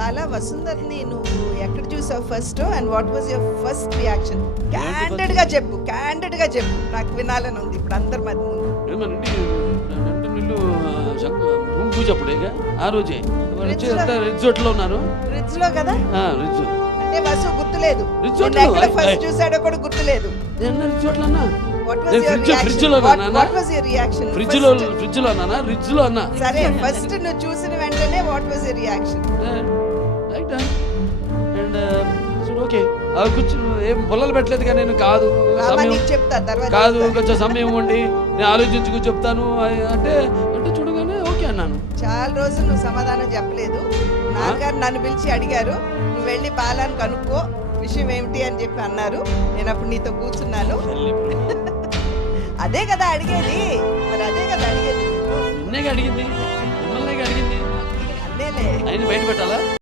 బాలా వసుంధర్ని నువ్వు ఎక్కడ చూసావు first and what was your first reaction? Candied గా చెప్పు, క్యాండెడ్ గా చెప్పు, నాకు వినాలని ఉంది ఇప్పుడు అందరి మధ్య ముందు. ఏమనండి నీళ్ళు రూమ్ పూజ అప్పుడే ఆ రోజే రిజోర్ట్ లో ఉన్నారు. రిచ్ లో కదా, రిజ్ అంటే వసు గుర్తులేదు, రిజోర్ట్ నిన్ను ఎక్కడ ఫస్ట్ చూసాడో కూడా గుర్తులేదు. రిజోర్ట్ లో అన్నా, What was your reaction? Fridge లో What was your reaction? Fridge లో అన్నా, రిజ్ లో అన్నా. సరే, ఫస్ట్ నువ్వు చూసిన వెంటనే what was your reaction? Right and okay కూర్చొని ఏం పొలాలు పెట్టలేదు కానీ నేను కాదు సమయం చెప్తా తర్వాత కాదు కొంచెం సమయం ఇవ్వండి నేను ఆలోచించుకు చెప్తాను అంటే అంటే చూడగానే ఓకే అన్నాను. చాలా రోజులు నువ్వు సమాధానం చెప్పలేదు. నాన్నగారు నన్ను పిలిచి అడిగారు, నువ్వు వెళ్ళి బాలాన్ని కనుక్కో విషయం ఏమిటి అని చెప్పి అన్నారు. నేను అప్పుడు నీతో కూర్చున్నాను. అదే కదా అడిగేది, మరి అదే కదా అడిగేది. నిన్నే అడిగింది, మిమ్మల్ని అడిగింది, అదేలే ఆయన బయట పెట్టాలా?